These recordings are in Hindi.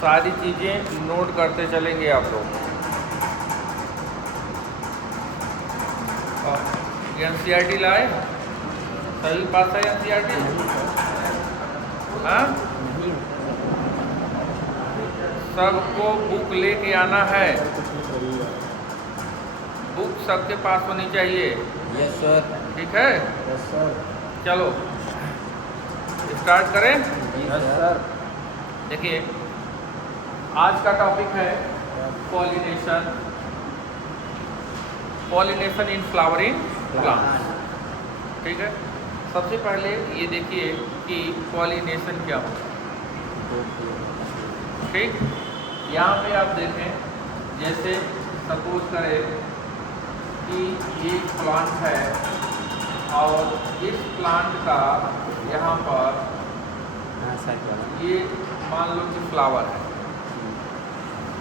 सारी चीज़ें नोट करते चलेंगे आप लोग। NCERT लाए, सभी पास है NCERT? हाँ, सबको बुक लेके आना है, बुक सबके पास होनी चाहिए। Yes sir. ठीक है, यस सर। चलो स्टार्ट करें। Yes sir. देखिए, आज का टॉपिक है pollination, pollination in flowering plants. ठीक है, सबसे पहले ये देखिए कि पॉलिनेशन क्या होता है। ठीक, यहाँ पे आप देखें, जैसे सपोज करें कि ये एक प्लांट है और इस प्लांट का यहाँ पर ये मान लो कि फ्लावर है।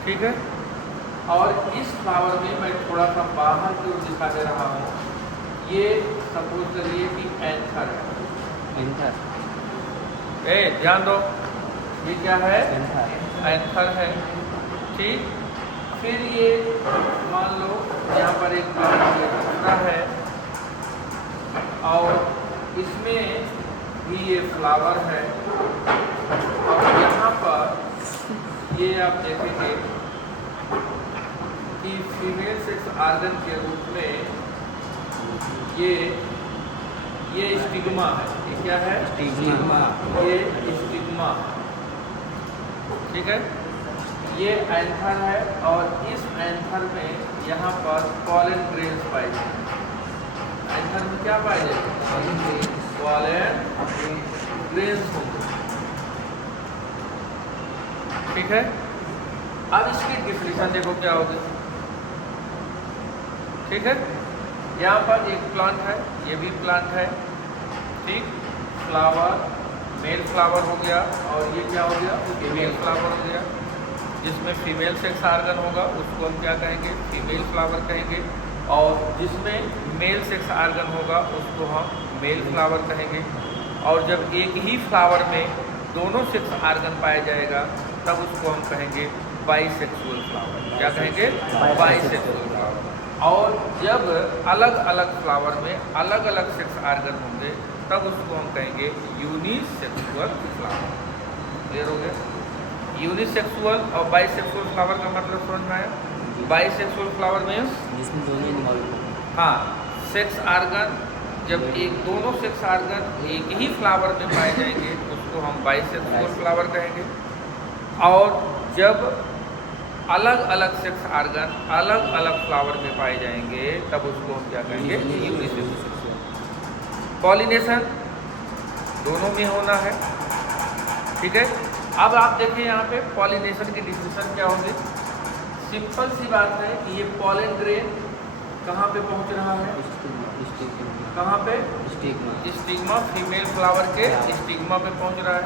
ठीक है, और इस फ्लावर में मैं थोड़ा सा बाहर की ओर दिखा दे रहा हूँ। ये सपोज करिए कि एंथर है। एंथर, ध्यान दो, ये क्या है? एंथर। एंथर है। ठीक, फिर ये मान लो यहाँ पर एक प्लांट दूसरा है और इसमें भी ये फ्लावर है और यहाँ पर ये आप देखेंगे कि फीमेल सेक्स आर्गन के रूप में ये स्टिग्मा है। ये क्या है? स्टिग्मा। ये स्टिग्मा। ठीक है, ये एंथर है और इस एंथर में यहाँ पर पॉलन ग्रेन्स पाए जाते हैं। एंथर में क्या पाए जाते हैं? पॉलन ग्रेन्स होंगे। ठीक है, अब इसकी डिफिनेशन देखो क्या होगी। ठीक है, यहाँ पर एक प्लांट है, ये भी प्लांट है। ठीक, फ्लावर, मेल फ्लावर हो गया और ये क्या हो गया? फीमेल फ्लावर हो गया। जिसमें फीमेल सेक्स आर्गन होगा उसको हम क्या कहेंगे? फीमेल फ्लावर कहेंगे। और जिसमें मेल सेक्स आर्गन होगा उसको हम मेल फ्लावर कहेंगे। और जब एक ही फ्लावर में दोनों सेक्स आर्गन पाया जाएगा तब उसको हम कहेंगे बाइसेक्सुअल फ्लावर। क्या कहेंगे? Bisexual flower. और जब अलग अलग फ्लावर में अलग अलग सेक्स आर्गन होंगे तब उसको हम कहेंगे यूनिसेक्सुअल फ्लावर। क्लियर हो गया? यूनिसेक्सुअल और बाइसेक्सुअल फ्लावर का मतलब समझ में आया? बाइसेक्सुअल फ्लावर मीन्स जिसमें दोनों इन्वॉल्व हो। हाँ, सेक्स आर्गन जब दोनों सेक्स आर्गन एक ही फ्लावर में पाए जाएंगे उसको हम बाइसेक्सुअल फ्लावर कहेंगे। और जब अलग अलग सेक्स आर्गन अलग अलग फ्लावर में पाए जाएंगे तब उसको हम क्या कहेंगे? यूनिसेक्सुअल। पॉलिनेशन दोनों में होना है। ठीक है, अब आप देखिए यहाँ पे पॉलिनेशन की डिफिनेशन क्या होगी। सिंपल सी बात है कि ये पॉलन ग्रेन कहाँ पे पहुँच रहा है? कहाँ पे? स्टिग्मा। स्टिग्मा, फीमेल फ्लावर के स्टिग्मा पे पहुँच रहा है।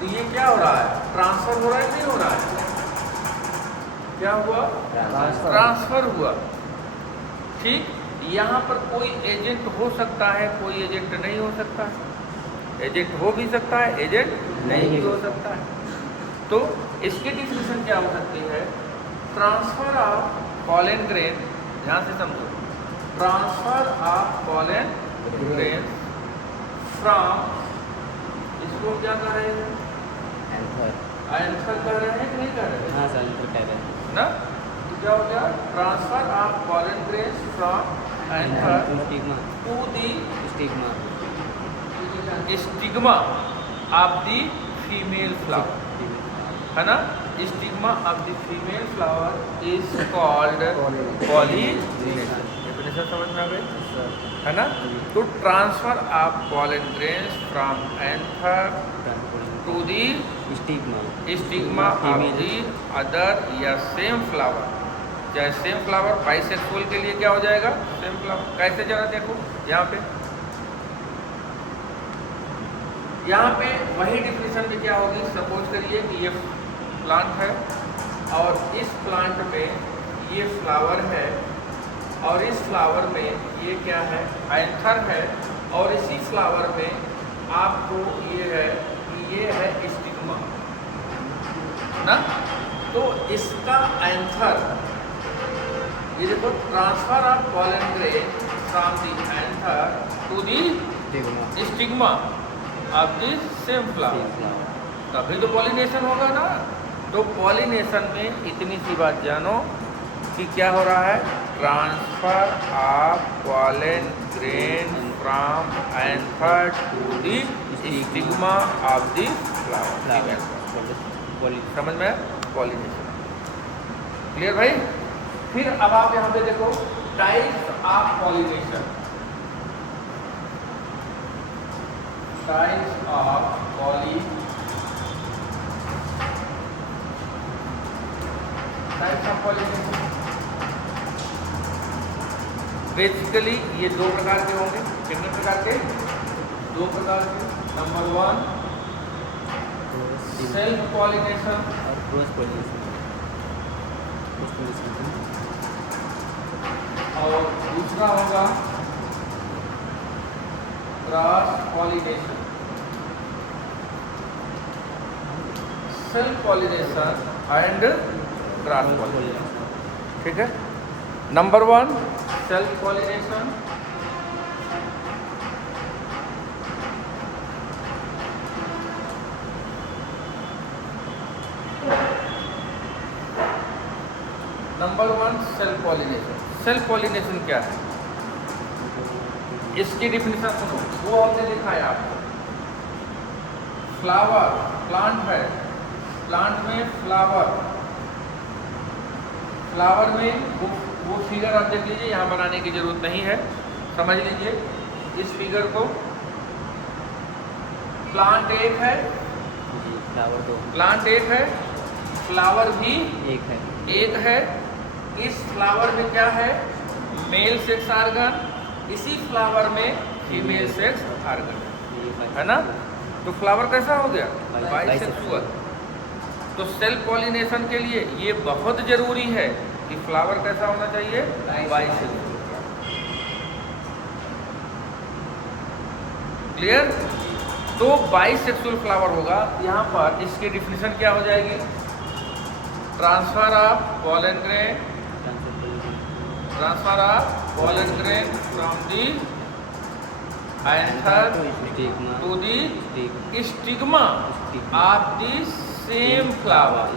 तो ये क्या हो रहा है? ट्रांसफर हो रहा है, नहीं हो रहा है? क्या हुआ? ट्रांसफर हुआ। ठीक, यहाँ पर कोई एजेंट हो सकता है, कोई एजेंट नहीं हो सकता है। एजेंट हो भी सकता है, एजेंट नहीं भी हो सकता है। तो इसकी डिफिनेशन क्या हो सकती है? ट्रांसफर ऑफ पॉलन ग्रेन, ध्यान से समझो, transfer of pollen grain from, इसको क्या कह रहे हैं? एंथर। एंथर कह रहे हैं कि नहीं कह रहे हैं? हाँ सर, एंथर कह रहे हैं ना? तो क्या हो गया? Transfer of pollen grain from anther stigma to the stigma stigma of the female flower, है ना? Stigma of the female flower is called pollination. Definition समझ में आ गई, है ना? तो transfer of pollen grains from anther to the stigma of the other या सेम फ्लावर। चाहे सेम फ्लावर बाइसेक्सुअल के लिए क्या हो जाएगा? Same flower. कैसे? जरा देखो यहाँ पे, यहाँ पे वही डिफिनेशन में क्या होगी। सपोज करिए कि ये प्लांट है और इस प्लांट में ये फ्लावर है और इस फ्लावर में ये क्या है? एंथर है। और इसी फ्लावर में आपको ये है कि ये है स्टिग्मा। ना। तो इसका एंथर, ये देखो, transfer of pollen grain from the anther to the stigma stigma of the same flower, तभी तो पॉलिनेशन होगा ना। तो पॉलिनेशन में इतनी सी बात जानो कि क्या हो रहा है, transfer of pollen grain from anther to the stigma of the flower. समझ में? पॉलिनेशन क्लियर भाई। फिर अब आप यहाँ पे देखो types of pollination, types of pollination, types of pollination. Basically ये दो प्रकार के होंगे। कितने प्रकार के? दो प्रकार के। नंबर 1 सेल्फ पॉलिनेशन और क्रॉस पॉलिनेशन। और दूसरा होगा cross pollination. Self pollination and cross pollination, ठीक है। Number 1 self pollination, number 1 self pollination. Self pollination क्या है, इसकी डिफिनेशन सुनो, वो हमने दिखाया आपको। फ्लावर, प्लांट है, प्लांट में फ्लावर, फ्लावर में वो फिगर आप देख लीजिए, यहाँ बनाने की जरूरत नहीं है, समझ लीजिए इस फिगर को। प्लांट एक है, फ्लावर दो, प्लांट एक है, फ्लावर भी एक है। इस फ्लावर में क्या है, मेल सेक्स आर्गन, इसी फ्लावर में फीमेल सेक्स आर्गन, है ना। तो फ्लावर कैसा हो गया, बाइसेक्सुअल। तो सेल्फ पॉलिनेशन के लिए ये बहुत जरूरी है कि फ्लावर कैसा होना चाहिए, बाइसेक्सुअल। क्लियर। तो बाइसेक्सुअल फ्लावर होगा। यहाँ पर इसकी डिफिनेशन क्या हो जाएगी, transfer of pollen grain, transfer of pollen grain from the anther to the stigma of the same flower,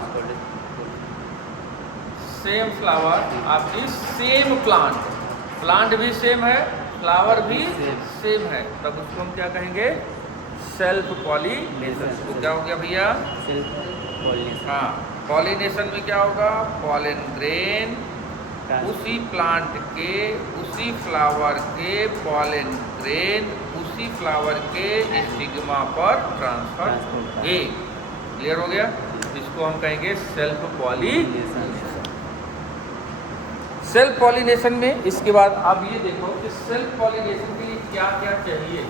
same flower of the same plant. Plant भी सेम है, फ्लावर भी सेम है, तब उसको हम क्या कहेंगे, सेल्फ पॉलिनेशन। तो क्या हो गया भैया, सेल्फ पॉलिनेशन। हाँ, पॉलिनेशन में क्या होगा, पॉलन ग्रेन उसी प्लांट के, उसी फ्लावर के पॉलन ग्रेन उसी फ्लावर के स्टिग्मा पर ट्रांसफर होंगे। क्लियर हो गया। इसको हम कहेंगे सेल्फ पॉलिनेशन। सेल्फ पॉलिनेशन में इसके बाद अब ये देखो कि सेल्फ पॉलिनेशन के लिए क्या क्या चाहिए।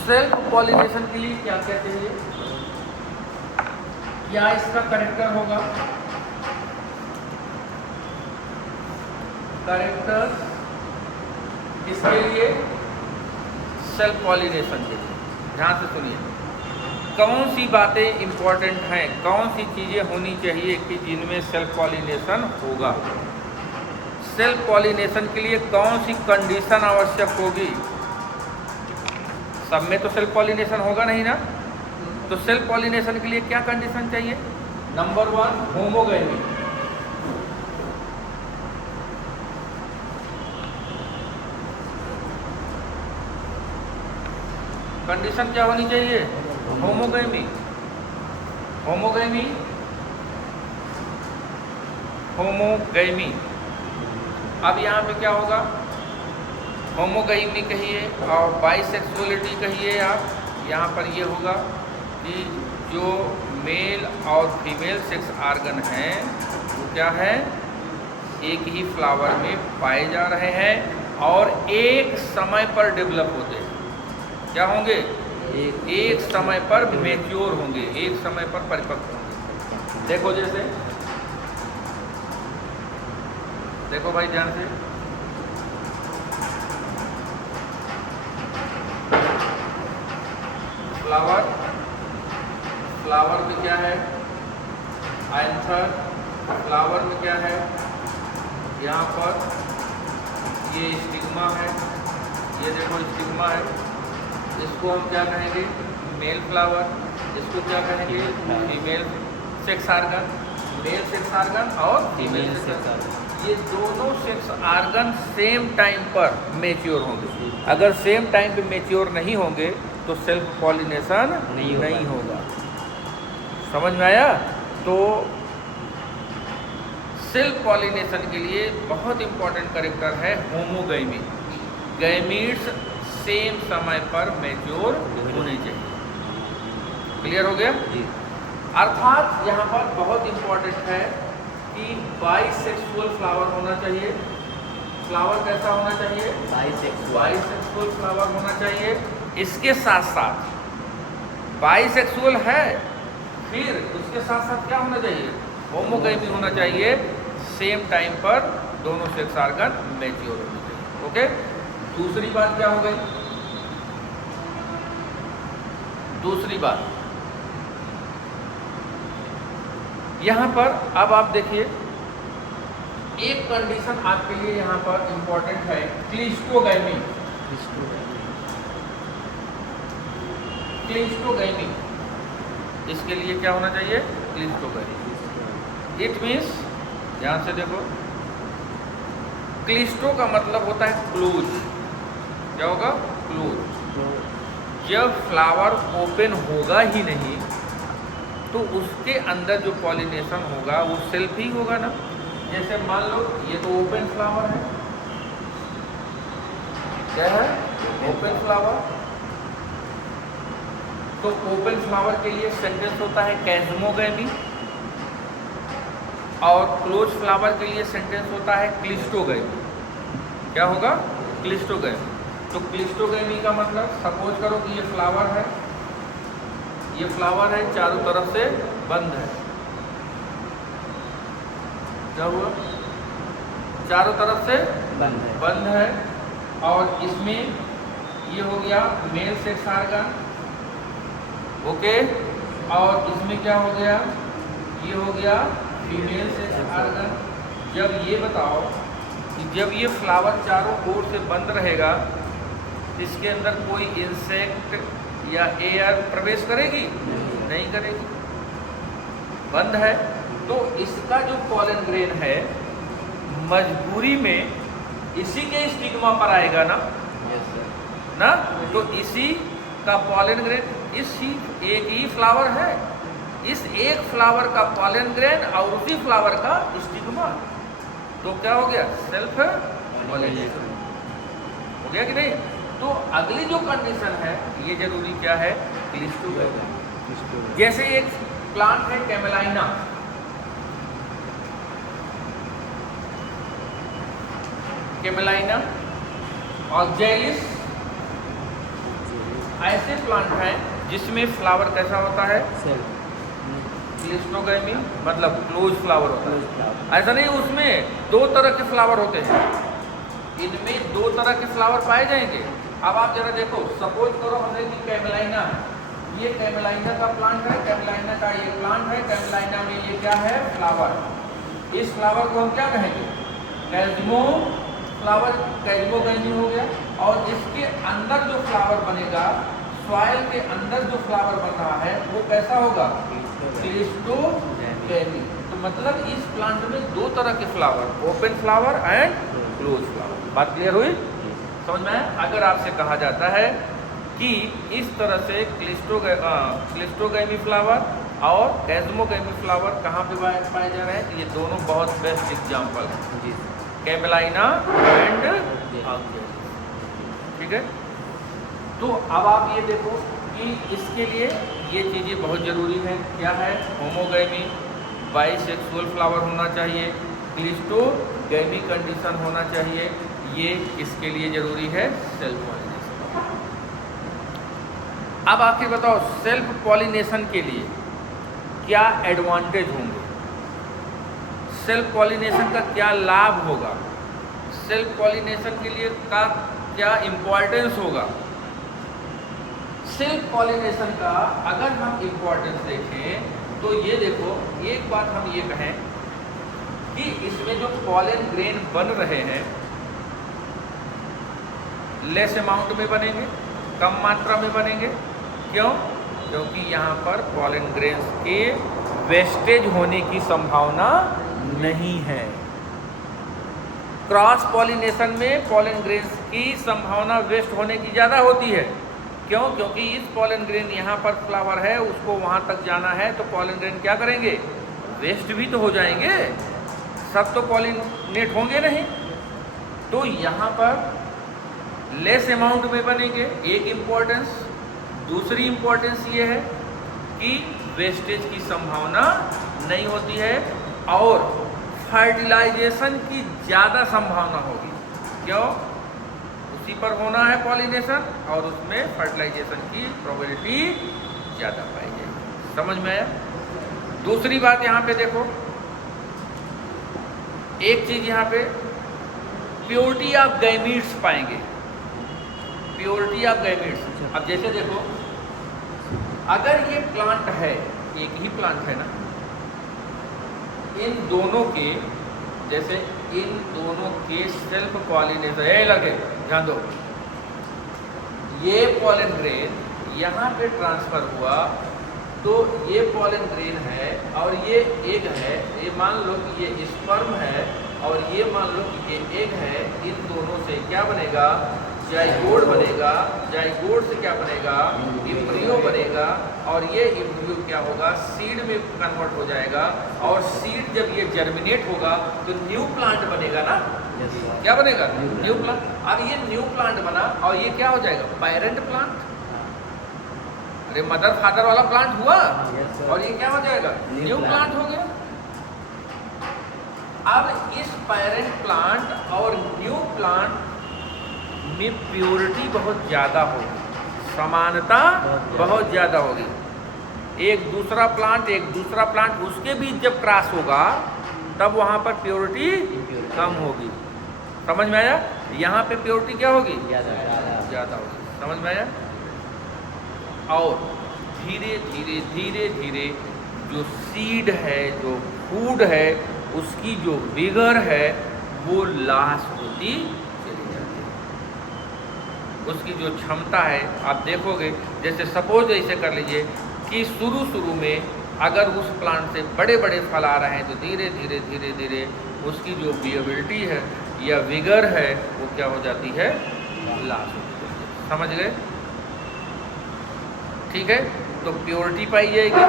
सेल्फ पॉलिनेशन के लिए क्या क्या चाहिए, क्या इसका करेक्टर होगा, करेक्टर किसके लिए, सेल्फ पॉलिनेशन के लिए। ध्यान से सुनिए, कौन सी बातें इंपॉर्टेंट हैं, कौन सी चीज़ें होनी चाहिए कि जिनमें सेल्फ पॉलिनेशन होगा। सेल्फ पॉलिनेशन के लिए कौन सी कंडीशन आवश्यक होगी। सब में तो सेल्फ पॉलिनेशन होगा नहीं ना। तो सेल्फ पॉलिनेशन के लिए क्या कंडीशन चाहिए, नंबर 1 होमोगैमी, कंडीशन क्या होनी चाहिए, होमोगैमी। Homogamy, homogamy. अब यहाँ पे क्या होगा, होमोगैमी कहिए और बाइसेक्सुअलिटी कहिए आप। यहाँ पर ये होगा कि जो मेल और फीमेल सेक्स आर्गन हैं वो क्या है, एक ही फ्लावर में पाए जा रहे हैं और एक समय पर डेवलप होते हैं। क्या होंगे, एक समय पर मैच्योर होंगे, एक समय पर परिपक्व होंगे। देखो जैसे, देखो भाई ध्यान से, फ्लावर में क्या है, एंथर, फ्लावर में क्या है, यहाँ पर ये स्टिग्मा है, ये देखो स्टिग्मा है, इसको हम क्या कहेंगे, मेल फ्लावर, इसको क्या कहेंगे, female sex organ, male sex organ और फीमेल सेक्स आर्गन। ये दोनों सेक्स आर्गन सेम टाइम पर मैच्योर होंगे। अगर सेम टाइम पे मैच्योर नहीं होंगे तो सेल्फ पॉलिनेशन नहीं होगा। समझ में आया? तो सेल्फ पॉलिनेशन के लिए बहुत इंपॉर्टेंट कैरेक्टर है होमोगैमी। गैमीट्स सेम समय पर मैच्योर होने चाहिए। क्लियर हो गया? अर्थात यहाँ पर बहुत इंपॉर्टेंट है कि बाइसेक्सुअल फ्लावर होना चाहिए। फ्लावर कैसा होना चाहिए? बाइसेक्सुअल फ्लावर होना चाहिए। इसके साथ साथ बाइसेक्सुअल है, फिर उसके साथ साथ क्या होना चाहिए? होमोगैमी होना चाहिए। सेम टाइम पर दोनों सेक्स आर्गन मैच्योर होने चाहिए। ओके, दूसरी बात क्या हो गई? दूसरी बात यहाँ पर अब आप देखिए, एक कंडीशन आपके लिए यहाँ पर इंपॉर्टेंट है, क्लिस्टोगैमी। क्लिस्टोगैमी, इसके लिए क्या होना चाहिए? क्लिस्टोगैमी। इट मीन्स, ध्यान से देखो, क्लिस्टो का मतलब होता है क्लोज। क्या होगा? क्लोज। जब फ्लावर ओपन होगा ही नहीं तो उसके अंदर जो पॉलिनेशन होगा वो सेल्फ ही होगा ना। जैसे मान लो ये तो ओपन फ्लावर है, क्या है? Open flower. तो ओपन फ्लावर के लिए सेंटेंस होता है कैस्मोगैमी, और क्लोज फ्लावर के लिए सेंटेंस होता है क्लिस्टोगैमी। क्या होगा? क्लिस्टोगैमी। तो क्लिस्टोगैमी का मतलब, सपोज करो कि ये फ्लावर है, ये फ्लावर है, चारों तरफ से बंद है। क्या हुआ? चारों तरफ से बंद है। और इसमें ये हो गया मेल सेक्स आर्गन, ओके, और इसमें क्या हो गया? ये हो गया फीमेल सेक्स आर्गन। जब ये बताओ कि जब ये फ्लावर चारों ओर से बंद रहेगा, इसके अंदर कोई इंसेक्ट या एयर प्रवेश करेगी? नहीं करेगी, बंद है। तो इसका जो पॉलन ग्रेन है मजबूरी में इसी के स्टिग्मा पर आएगा ना। ना, तो इसी का पॉलन ग्रेन, इसी एक ही फ्लावर है, इस एक फ्लावर का पॉलन ग्रेन और उसी फ्लावर का स्टिग्मा, तो क्या हो गया? सेल्फ पॉलिनेशन हो गया कि नहीं? तो अगली जो कंडीशन है ये जरूरी क्या है? क्लिस्टोगैमी। जैसे एक प्लांट है कैमेलाइना, कैमेलाइना और जेलिस, ऐसे प्लांट हैं जिसमें फ्लावर कैसा होता है? क्लिस्टोगैमी, मतलब क्लोज फ्लावर होता है। ऐसा नहीं, उसमें दो तरह के फ्लावर होते हैं, इनमें दो तरह के फ्लावर पाए जाएंगे। अब आप जरा देखो, सपोज करो हमने कि कैमेलाइना है, ये कैमेलाइना का प्लांट है, कैमेलाइना का ये प्लांट है, कैमेलाइना में ये क्या है? फ्लावर। इस फ्लावर को हम क्या कहेंगे? कैस्मो फ्लावर, कैस्मोगैमी हो गया। और इसके अंदर जो फ्लावर बनेगा, सॉइल के अंदर जो फ्लावर बन रहा है वो कैसा होगा? क्लिस्टोगैमी। तो मतलब इस प्लांट में दो तरह के flower, open flower and close flower. बात क्लियर हुई? समझ में आया? अगर आपसे कहा जाता है कि इस तरह से क्लिस्टोगैमी फ्लावर और कैस्मोगैमी फ्लावर कहाँ पे पाए जा रहे हैं, तो ये दोनों बहुत बेस्ट एग्जाम्पल हैं, कैमेलाइना एंड ठीक है। तो अब आप ये देखो कि इसके लिए ये चीज़ें बहुत ज़रूरी हैं। क्या है? होमोगैमी, बाइसेक्सुअल फ्लावर होना चाहिए, क्लिस्टोगैमी कंडीशन होना चाहिए। ये इसके लिए ज़रूरी है सेल्फ पॉलिनेशन। अब आखिर बताओ, सेल्फ पॉलिनेशन के लिए क्या एडवांटेज होंगे? सेल्फ पॉलिनेशन का क्या लाभ होगा? सेल्फ पॉलिनेशन के लिए का क्या इम्पोर्टेंस होगा? सेल्फ पॉलिनेशन का अगर हम इम्पोर्टेंस देखें तो ये देखो, एक बात हम ये कहें कि इसमें जो पॉलन ग्रेन बन रहे हैं लेस अमाउंट में बनेंगे, कम मात्रा में बनेंगे। क्यों? क्योंकि यहाँ पर पॉलन ग्रेन्स के वेस्टेज होने की संभावना नहीं है। क्रॉस पॉलिनेशन में पॉलन ग्रेन्स की संभावना वेस्ट होने की ज़्यादा होती है। क्यों? क्योंकि इस पॉलन ग्रेन यहाँ पर फ्लावर है, उसको वहाँ तक जाना है, तो पॉलन ग्रेन क्या करेंगे? वेस्ट भी तो हो जाएंगे, सब तो पॉलिनेट होंगे नहीं। तो यहाँ पर लेस अमाउंट में बनेंगे, एक इम्पोर्टेंस। दूसरी इम्पोर्टेंस ये है कि वेस्टेज की संभावना नहीं होती है और फर्टिलाइजेशन की ज़्यादा संभावना होगी। क्यों? उसी पर होना है पॉलिनेशन और उसमें फर्टिलाइजेशन की प्रोबेबिलिटी ज़्यादा पाई जाएगी। समझ में आया? दूसरी बात यहाँ पे देखो, एक चीज़ यहाँ पे प्योरिटी ऑफ गैमीट्स पाएंगे। Purity of gametes. अब जैसे देखो, अगर ये प्लांट है, एक ही प्लांट है ना, इन दोनों के जैसे इन दोनों के सेल्फ पॉलिनेशन, ये लगे ध्यान दो, ये पॉलन ग्रेन यहाँ पे ट्रांसफर हुआ तो ये पॉलन ग्रेन है और ये एग है। ये मान लो कि ये स्पर्म है और ये मान लो कि ये एग है। इन दोनों से क्या बनेगा? जाइगोट बनेगा। जाइगोट से क्या बनेगा? इम्ब्रियो बनेगा और ये इम्ब्रियो क्या होगा? सीड में कन्वर्ट हो जाएगा और सीड जब ये जर्मिनेट होगा तो न्यू प्लांट बनेगा ना। क्या बनेगा? New plant. अब ये न्यू प्लांट बना और ये क्या हो जाएगा? Parent plant. अरे मदर फादर वाला प्लांट हुआ और ये क्या हो जाएगा? न्यू प्लांट हो गया। अब इस पेरेंट प्लांट और न्यू प्लांट में प्योरिटी बहुत ज़्यादा होगी, समानता बहुत ज़्यादा होगी। एक दूसरा प्लांट उसके बीच जब क्रॉस होगा तब वहाँ पर प्योरिटी कम होगी। समझ में आया? यहाँ पे प्योरिटी क्या होगी? ज़्यादा होगी। समझ में आया? और धीरे धीरे धीरे धीरे जो सीड है, जो फूड है, उसकी जो विगर है वो लॉस होती चली जाती है। उसकी जो क्षमता है आप देखोगे, जैसे सपोज ऐसे कर लीजिए कि शुरू में अगर उस प्लांट से बड़े बड़े फल आ रहे हैं तो धीरे धीरे धीरे धीरे उसकी जो विएबिलिटी है या विगर है वो क्या हो जाती है? लॉस होती है। समझ गए? ठीक है, तो प्योरिटी पाई जाएगी।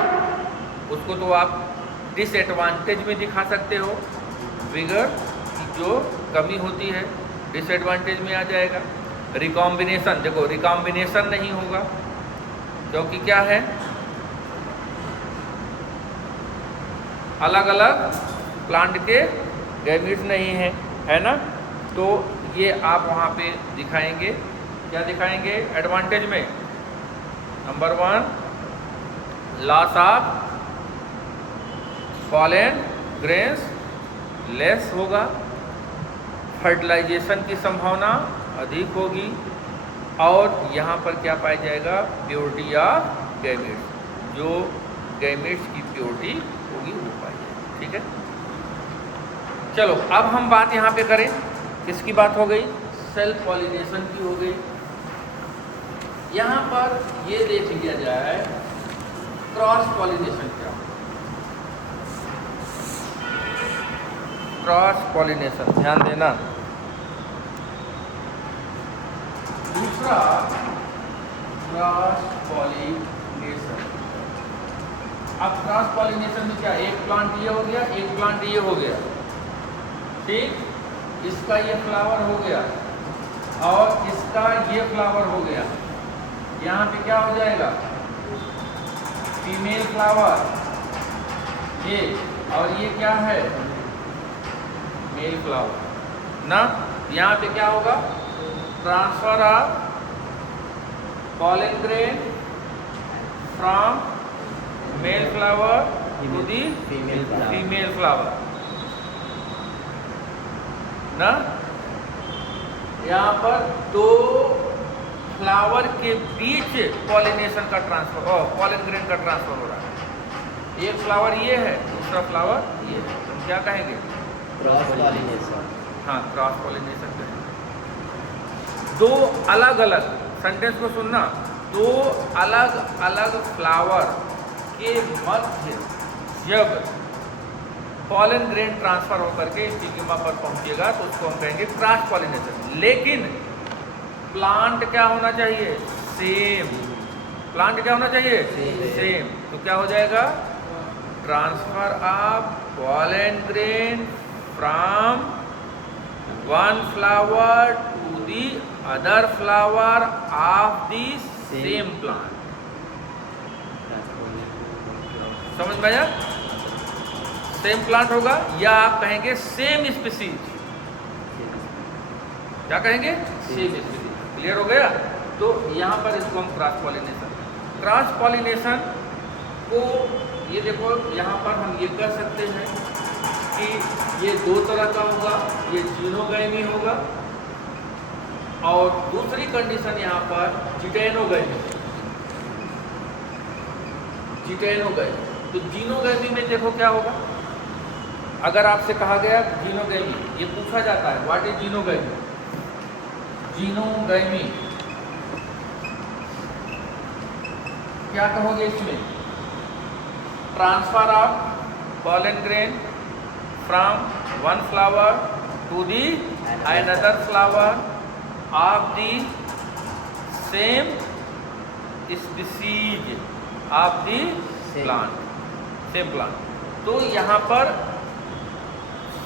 उसको तो आप डिसएडवांटेज में दिखा सकते हो, विगर की जो कमी होती है डिसएडवांटेज में आ जाएगा। रिकॉम्बिनेशन, देखो रिकॉम्बिनेशन नहीं होगा क्योंकि क्या है? अलग अलग प्लांट के गैमीट्स नहीं है, है ना। तो ये आप वहाँ पे दिखाएंगे, क्या दिखाएंगे एडवांटेज में? Number 1, loss of pollen grains less होगा, फर्टिलाइजेशन की संभावना अधिक होगी और यहाँ पर क्या पाया जाएगा? Purity of gametes. जो गैमीट्स की प्योरिटी होगी वो पाई जाएगी। ठीक है, चलो अब हम बात यहाँ पे करें, किसकी बात हो गई? सेल्फ पॉलिनेशन की हो गई। यहाँ पर ये देख लिया जाए क्रॉस पॉलिनेशन क्या होता है। क्रॉस पॉलिनेशन ध्यान देना। दूसरा क्रॉस पॉलिनेशन। अब क्रॉस पॉलिनेशन में क्या? एक प्लांट ये हो गया, एक प्लांट ये हो गया, ठीक। इसका ये फ्लावर हो गया और इसका ये फ्लावर हो गया। यहाँ पे क्या हो जाएगा? फीमेल फ्लावर ये, और ये क्या है? मेल फ्लावर ना। यहाँ पे क्या होगा? Transfer of pollen grain from male flower to the female flower ना। यहाँ पर 2 फ्लावर के बीच पॉलिनेशन का ट्रांसफर और पॉलन ग्रेन का ट्रांसफर हो रहा है। एक फ्लावर ये है, दूसरा फ्लावर ये है, तो हम क्या कहेंगे? Cross pollination. हाँ, क्रॉस पॉलिनेशन कहेंगे। दो अलग अलग, सेंटेंस को सुनना, दो अलग अलग फ्लावर के मध्य जब पॉलन ग्रेन ट्रांसफर होकर के स्टिग्मा पर पहुंचेगा तो उसको हम कहेंगे क्रॉस पॉलिनेशन। लेकिन प्लांट क्या होना चाहिए? सेम। प्लांट क्या होना चाहिए? सेम। तो क्या हो जाएगा? Transfer of pollen grain from one flower to the other flower of the same plant. समझ में आया? सेम प्लांट होगा या आप कहेंगे सेम स्पीसीज। क्या कहेंगे? Same species. क्लियर हो गया? तो यहाँ पर इसको हम क्रॉस पॉलिनेशन, क्रॉस पॉलिनेशन को ये देखो यहाँ पर हम ये कह सकते हैं कि ये दो तरह का होगा, ये जीनोगाइमी होगा और दूसरी कंडीशन यहाँ पर जिटेनोगाइमी। जिटेनोगाइमी, तो जीनोगाइमी में देखो क्या होगा। अगर आपसे कहा गया जीनोगाइमी, ये पूछा जाता है व्हाट इज जीनोगाइमी? जीनोगाइमी क्या कहोगे इसमें? Transfer of pollen grain from one flower to the another flower of the same species of the plant, same plant. तो यहाँ पर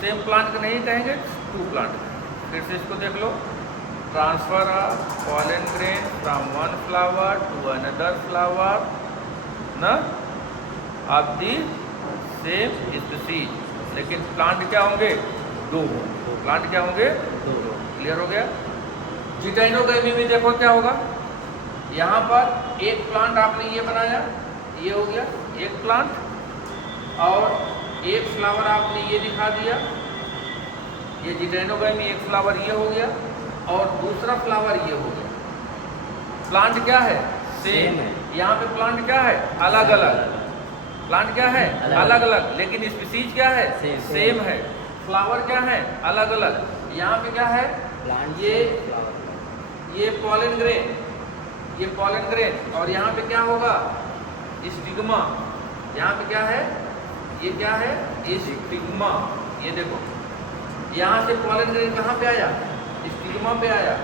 सेम प्लांट नहीं कहेंगे, टू प्लांट। फिर से इसको देख लो, transfer of pollen grain from one flower to another flower ना ऑफ दी सेम स्पीसीज। लेकिन प्लांट क्या होंगे? दो। प्लांट क्या होंगे? दो। क्लियर हो गया? जिटेनोगाइमी में देखो क्या होगा। यहाँ पर एक प्लांट आपने ये बनाया, ये हो गया एक प्लांट, और एक फ्लावर आपने ये दिखा दिया, ये जिटेनोगाइमी, एक फ्लावर ये हो गया और दूसरा फ्लावर ये हो गया। प्लांट क्या है? सेम है। यहाँ पे प्लांट क्या है? अलग अलग। प्लांट क्या है? अलग अलग, लेकिन स्पीसीज क्या है? सेम है। फ्लावर क्या है? अलग अलग। यहाँ पे क्या है? ये पॉलन ग्रेन, ये पॉलन ग्रेन, और यहाँ पे क्या होगा? स्टिग्मा। यहाँ पे क्या है? ये क्या है? स्टिग्मा। ये देखो, यहाँ से पॉलन ग्रेन कहाँ पे आया? स्टिग्मा पे आया।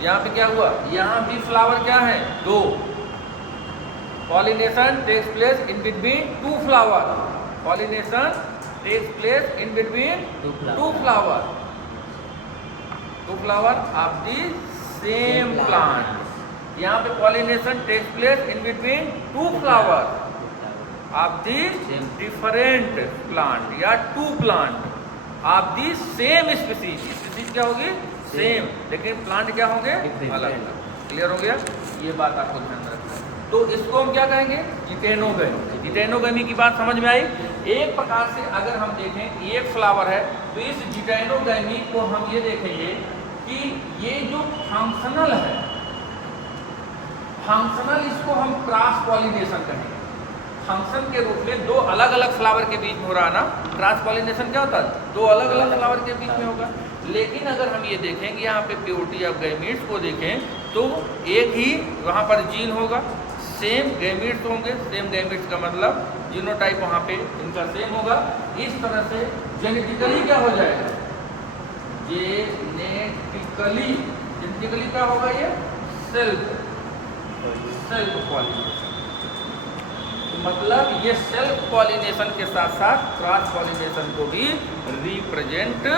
यहाँ पे क्या हुआ? यहाँ भी फ्लावर क्या है? दो। Pollination takes place in between two flower. Pollination takes place in between two flower. Two flower of the same plant. यहाँ पे pollination takes place in between two flower of the different plant या two plant of the same species. Species क्या होगी? सेम, लेकिन प्लांट क्या होंगे? अलग अलग। क्लियर हो गया? ये बात आपको ध्यान रखना है। तो इसको हम क्या कहेंगे? जिटेनोगाइमी। जिटेनोगाइमी की बात समझ में आई? एक प्रकार से अगर हम देखें एक फ्लावर है तो इस जिटेनोगाइमी को हम ये देखेंगे कि ये जो फंक्शनल है, फंक्शनल इसको हम क्रॉस पॉलिनेशन कहेंगे। फंक्शन के रूप में दो अलग अलग फ्लावर के बीच में हो रहा है ना, क्रॉस पॉलिनेशन क्या होता है? दो अलग अलग फ्लावर के बीच में होगा। लेकिन अगर हम ये देखें कि यहाँ पे प्योरिटी ऑफ गैमीट्स को देखें तो एक ही वहाँ पर जीन होगा, सेम गैमीट्स होंगे। सेम गैमीट्स का मतलब जीनोटाइप वहाँ पे इनका सेम होगा। इस तरह से जेनेटिकली क्या हो जाएगा? जेनेटिकली क्या होगा? ये सेल्फ पॉलिनेशन। मतलब ये सेल्फ पॉलिनेशन के साथ साथ क्रॉस पॉलिनेशन को भी रिप्रेजेंट कर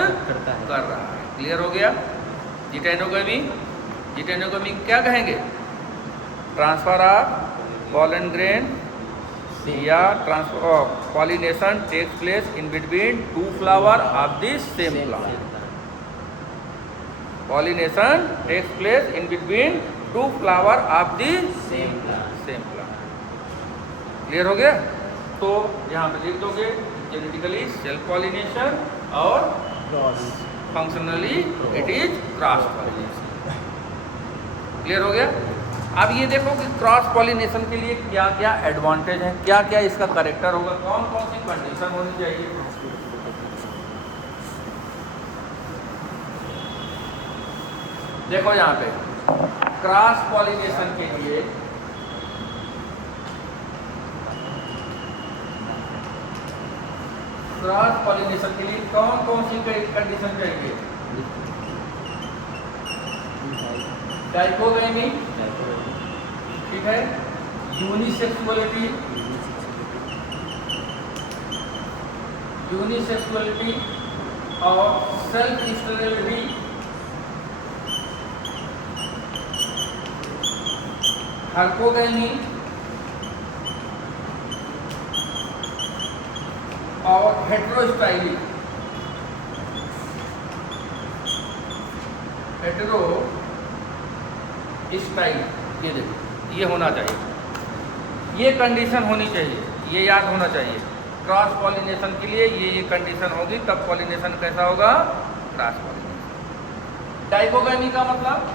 रहा है। क्लियर हो गया? जिटेनोगाइमी, जिटेनोगाइमी क्या कहेंगे? ट्रांसफर ऑफ पॉलन ग्रेन या transfer of pollination takes place in between two flower of the same plant. Pollination takes place in between two flower of the same plant. Clear हो गया? तो यहाँ पे लिख दोगे जेनेटिकली सेल्फ पॉलिनेशन और functionally it is cross pollination. Clear हो गया। अब ये देखो कि क्रॉस पॉलिनेशन के लिए क्या क्या एडवांटेज है, क्या क्या इसका करेक्टर होगा, कौन कौन सी कंडीशन होनी चाहिए। देखो यहाँ पे क्रॉस पॉलिनेशन के लिए कौन कौन सी कंडीशन चाहिए। डाइकोगैमी, ठीक है, यूनिसेक्सुअलिटी और सेल्फ स्टेरिलिटी, हार्कोगैमी और हेटेरोस्टाइली। ये देखो ये होना चाहिए, ये कंडीशन होनी चाहिए, ये याद होना चाहिए। क्रॉस पॉलिनेशन के लिए ये कंडीशन होगी तब पॉलिनेशन कैसा होगा, क्रॉस पॉलिनेशन। डाइकोगैमी का मतलब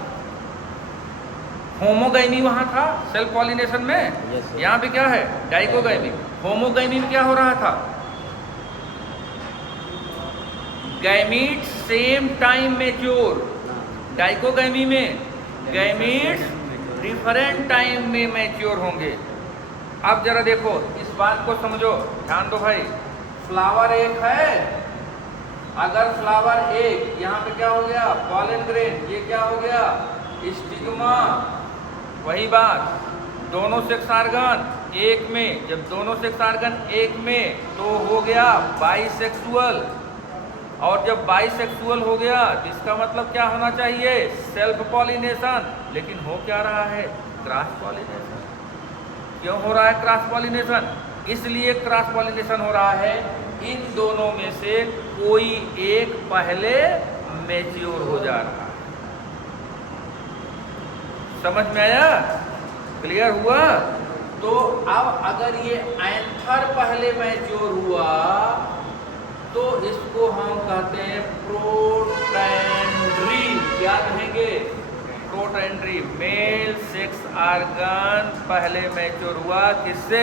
होमोगैमी वहां था सेल्फ पॉलिनेशन में, यहाँ पे क्या है डाइकोगैमी। होमोगैमी में क्या हो रहा था, gamete same time mature. Dichogamy में गैमीट्स डिफरेंट टाइम में मैच्योर होंगे। अब जरा देखो इस बात को समझो, ध्यान दो भाई। फ्लावर एक है, अगर फ्लावर एक, यहाँ पे क्या हो गया पॉलन ग्रेन, ये क्या हो गया स्टिग्मा। वही बात, दोनों सेक्स ऑर्गन एक में, जब दोनों सेक्स ऑर्गन एक में तो हो गया बाइसेक्सुअल। और जब बाइसेक्सुअल हो गया तो इसका मतलब क्या होना चाहिए, सेल्फ पॉलिनेशन। लेकिन हो क्या रहा है, क्रॉस पॉलिनेशन। क्यों हो रहा है क्रॉस पॉलिनेशन, इसलिए क्रॉस पॉलिनेशन हो रहा है इन दोनों में से कोई एक पहले मैच्योर हो जा रहा है। समझ में आया, क्लियर हुआ। तो अब अगर ये एंथर पहले मैच्योर हुआ तो इसको हम कहते हैं प्रोटैंड्री। क्या कहेंगे, प्रोटैंड्री। मेल सेक्स ऑर्गन पहले मैच्योर हुआ किससे,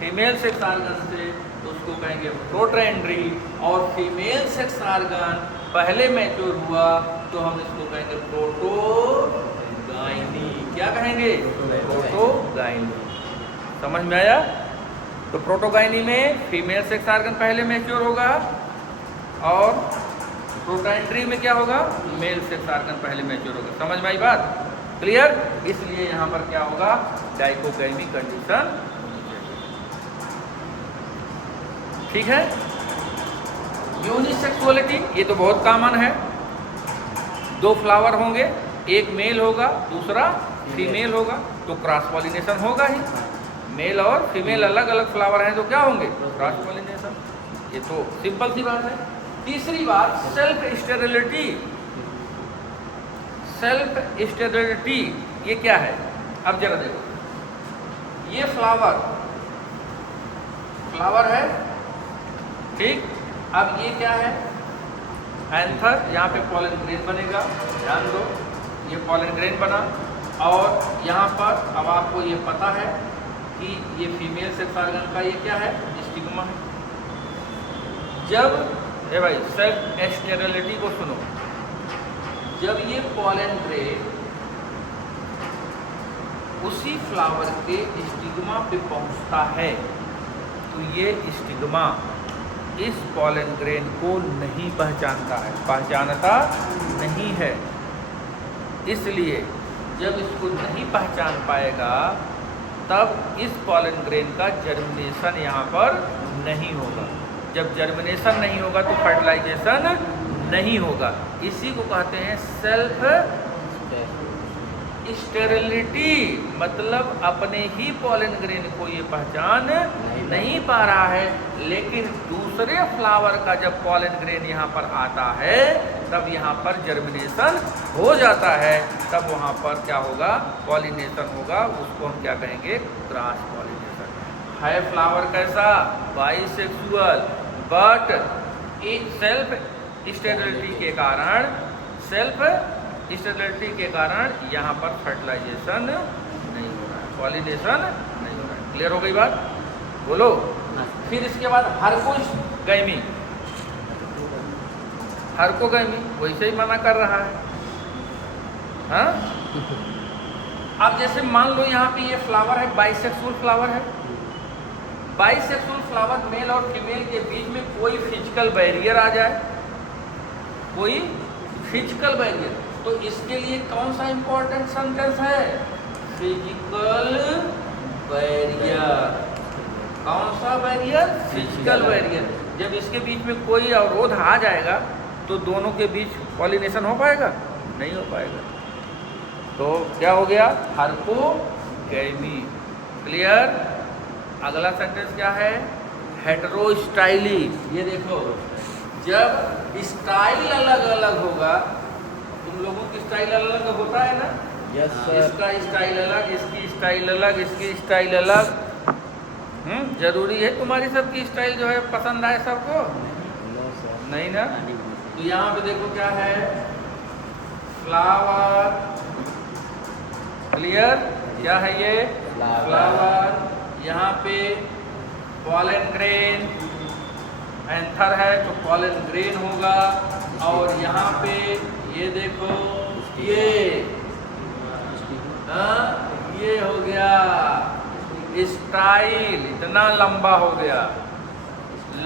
फीमेल सेक्स ऑर्गन से, तो उसको कहेंगे प्रोटैंड्री। और फीमेल सेक्स ऑर्गन पहले मैच्योर हुआ तो हम इसको कहेंगे प्रोटोगाइनी। क्या कहेंगे, प्रोटोगाइनी। समझ में आया। तो प्रोटोगाइनी में फीमेल सेक्स ऑर्गन पहले मैच्योर होगा और प्रोटैंड्री में क्या होगा, मेल सेक्स ऑर्गन पहले मैच्योर होगा। समझ में आई बात, क्लियर। इसलिए यहाँ पर क्या होगा, डाइकोगैमी कंडीशन होनी चाहिए, ठीक है। यूनिसेक्सुअलिटी, ये तो बहुत कॉमन है। दो फ्लावर होंगे, एक मेल होगा दूसरा फीमेल होगा, तो क्रॉस पॉलिनेशन होगा ही। मेल और फीमेल अलग अलग फ्लावर हैं तो क्या होंगे, क्रॉस पॉलिनेशन। ये तो सिंपल सी बात है। तीसरी बात, सेल्फ स्टेरिलिटी। सेल्फ स्टेरिलिटी ये क्या है, अब जरा देखो, ये फ्लावर है, ठीक। अब ये क्या है, एंथर, यहाँ पे पॉलन ग्रेन बनेगा, ध्यान दो, ये पॉलन ग्रेन बना। और यहाँ पर अब आपको ये पता है कि ये फीमेल सेक्स ऑर्गन का ये क्या है, स्टिग्मा है। जब ये भाई सेल्फ स्टेरिलिटी को सुनो, जब ये पॉलन ग्रेन उसी फ्लावर के स्टिग्मा पे पहुंचता है तो ये स्टिग्मा इस पॉलन ग्रेन को नहीं पहचानता है, पहचानता नहीं है। इसलिए जब इसको नहीं पहचान पाएगा तब इस पॉलन ग्रेन का जर्मिनेशन यहाँ पर नहीं होगा। जब जर्मिनेशन नहीं होगा तो फर्टिलाइजेशन नहीं होगा। इसी को कहते हैं सेल्फ स्टेरिलिटी। मतलब अपने ही पॉलन ग्रेन को ये पहचान नहीं पा रहा है, लेकिन दूसरे फ्लावर का जब पॉलन ग्रेन यहाँ पर आता है तब यहाँ पर जर्मिनेशन हो जाता है। तब वहाँ पर क्या होगा, पॉलिनेशन होगा। उसको हम क्या कहेंगे, क्रॉस पॉलिनेशन। है फ्लावर कैसा, बाइसेक्सुअल, बट सेल्फ स्टेरिलिटी के कारण, सेल्फ स्टेरिलिटी के कारण यहाँ पर फर्टिलाइजेशन नहीं हो रहा है, पॉलिनेशन नहीं हो रहा है। क्लियर हो गई बात? बोलो। फिर इसके बाद हर्कोगैमी, हर्कोगैमी वैसे ही मना कर रहा है। हाँ, अब जैसे मान लो यहाँ पे ये फ्लावर है, बाइसेक्सुअल फ्लावर है। बाइसेक्सुअल फ्लावर मेल और फीमेल के बीच में कोई फिजिकल बैरियर आ जाए, कोई फिजिकल बैरियर, तो इसके लिए कौन सा इंपॉर्टेंट सेंटेंस है? Physical barrier. कौन सा बैरियर? Physical barrier. जब इसके बीच में कोई अवरोध आ जाएगा तो दोनों के बीच पॉलिनेशन हो पाएगा? नहीं हो पाएगा। तो क्या हो गया? हर्कोगैमी। क्लियर? अगला सेंटेंस क्या है? हेटेरोस्टाइली। ये देखो, जब स्टाइल अलग अलग होगा, तुम लोगों की स्टाइल अलग होता है ना? Yes sir. इसका स्टाइल अलग, इसकी स्टाइल अलग, इसकी स्टाइल अलग। जरूरी है तुम्हारी सबकी स्टाइल जो है पसंद आए सबको? No sir. नहीं ना? तो यहाँ पे देखो क्या है? फ्लावर। क्लियर? क्या है ये? फ्लावर। यहाँ पे पॉलन ग्रेन, एंथर है तो पॉलन ग्रेन होगा। और यहाँ पे ये देखो, ये हो गया स्टाइल, इतना लंबा हो गया,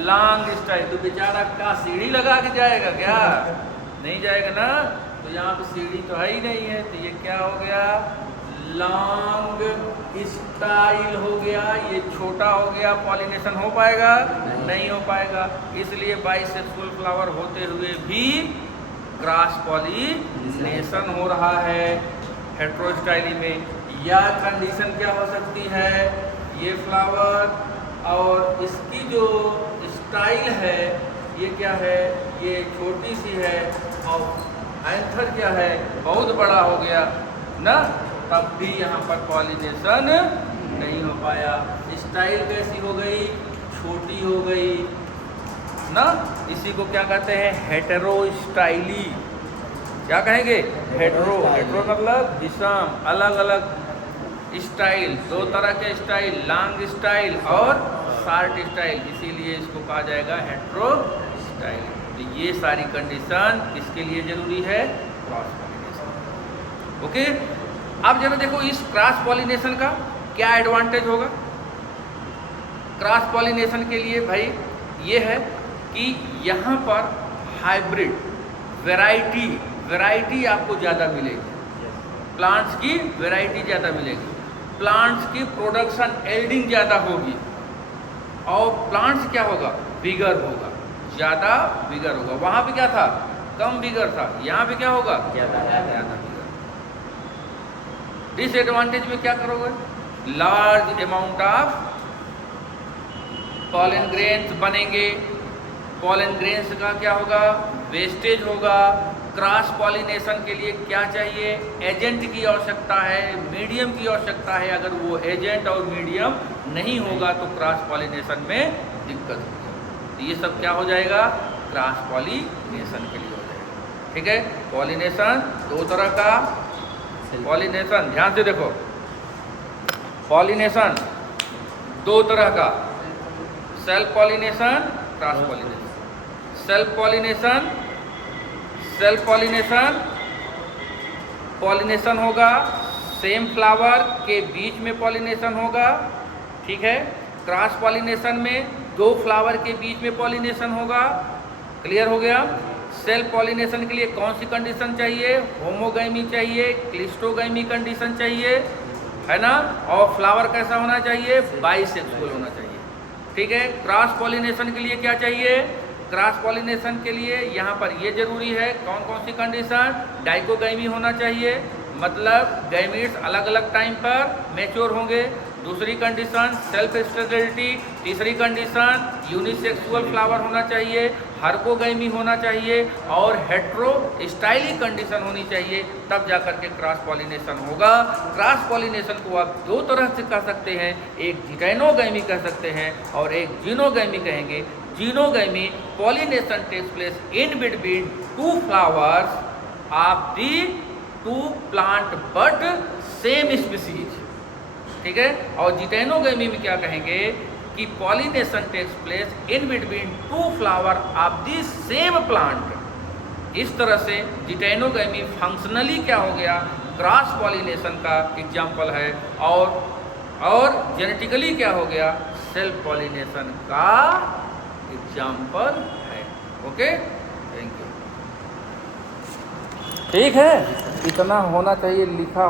लॉन्ग स्टाइल। तो बेचारा का सीढ़ी लगा के जाएगा क्या? नहीं जाएगा ना। तो यहाँ पे सीढ़ी तो है ही नहीं है, तो ये क्या हो गया? लॉन्ग स्टाइल हो गया। ये छोटा हो गया, पॉलिनेशन हो पाएगा? नहीं हो पाएगा। इसलिए बाइसेक्सुअल फ्लावर होते हुए भी क्रॉस पॉलिनेशन हो रहा है हेटेरोस्टाइली में। या कंडीशन क्या हो सकती है? ये फ्लावर और इसकी जो स्टाइल है ये क्या है? ये छोटी सी है और एंथर क्या है? बहुत बड़ा हो गया ना, तब भी यहाँ पर पॉलिनेशन नहीं हो पाया। स्टाइल कैसी हो गई? छोटी हो गई ना। इसी को क्या कहते हैं? हेटेरोस्टाइली। क्या कहेंगे? हेटेरो। हेटेरो मतलब विषम, अलग अलग स्टाइल, दो तरह के स्टाइल, लॉन्ग स्टाइल और शॉर्ट स्टाइल, इसीलिए इसको कहा जाएगा हेटेरोस्टाइल। तो ये सारी कंडीशन किसके लिए जरूरी है? Cross pollination. ओके, अब जरा देखो इस क्रॉस पॉलिनेशन का क्या एडवांटेज होगा। क्रॉस पॉलिनेशन के लिए भाई ये है कि यहाँ पर हाइब्रिड वैरायटी आपको ज़्यादा मिलेगी, प्लांट्स की वैरायटी ज़्यादा मिलेगी, प्लांट्स की प्रोडक्शन एल्डिंग ज़्यादा होगी और प्लांट्स क्या होगा? बिगर होगा, ज़्यादा बिगर होगा। वहाँ पे क्या था? कम बिगर था, यहाँ पे क्या होगा? ज़्यादा बिगर। डिसएडवांटेज में क्या करोगे? Large amount of pollen grains बनेंगे। पॉलन ग्रेन्स का क्या होगा? वेस्टेज होगा। क्रॉस पॉलिनेशन के लिए क्या चाहिए? एजेंट की आवश्यकता है, मीडियम की आवश्यकता है। अगर वो एजेंट और मीडियम नहीं होगा तो क्रॉस पॉलिनेशन में दिक्कत होगी। तो ये सब क्या हो जाएगा? क्रॉस पॉलिनेशन के लिए हो जाएगा। ठीक है, पॉलिनेशन दो तरह का। पॉलिनेशन ध्यान से देखो, पॉलिनेशन दो तरह का, self pollination, cross pollination. Self pollination, self pollination, pollination होगा सेम फ्लावर के बीच में पॉलिनेशन होगा। ठीक है, क्रॉस पॉलिनेशन में दो फ्लावर के बीच में पॉलिनेशन होगा। क्लियर हो गया? सेल्फ पॉलिनेशन के लिए कौन सी कंडीशन चाहिए? होमोगैमी चाहिए, क्लिस्टोगैमी कंडीशन चाहिए, है ना। और फ्लावर कैसा होना चाहिए? बाइसेक्सुअल होना चाहिए। ठीक है, क्रॉस पॉलिनेशन के लिए क्या चाहिए? क्रॉस पॉलिनेशन के लिए यहाँ पर ये जरूरी है, कौन कौन सी कंडीशन? डाइकोगैमी होना चाहिए, मतलब गैमीट्स अलग अलग टाइम पर मैच्योर होंगे। दूसरी कंडीशन सेल्फ स्टेरिलिटी। तीसरी कंडीशन यूनिसेक्सुअल फ्लावर होना चाहिए, हर्कोगैमी होना चाहिए और हेटेरोस्टाइली कंडीशन होनी चाहिए, तब जाकर के क्रॉस पॉलिनेशन होगा। क्रॉस पॉलिनेशन को आप दो तरह से कह सकते हैं, एक जिटाइनोगैमी कह सकते हैं और एक जीनोगैमी कहेंगे। Xenogamy pollination takes place in between two flowers of the two plant but same species, ठीक है। और जिटेनोगेमी में क्या कहेंगे कि pollination takes place in between two flower of the same plant. इस तरह से जिटेनोगेमी फंक्शनली क्या हो गया, क्रॉस पॉलिनेशन का एग्जाम्पल है, और जेनेटिकली क्या हो गया, सेल्फ पॉलिनेशन का एग्जाम्पल है। Okay, thank you. ठीक है, इतना होना चाहिए लिखा।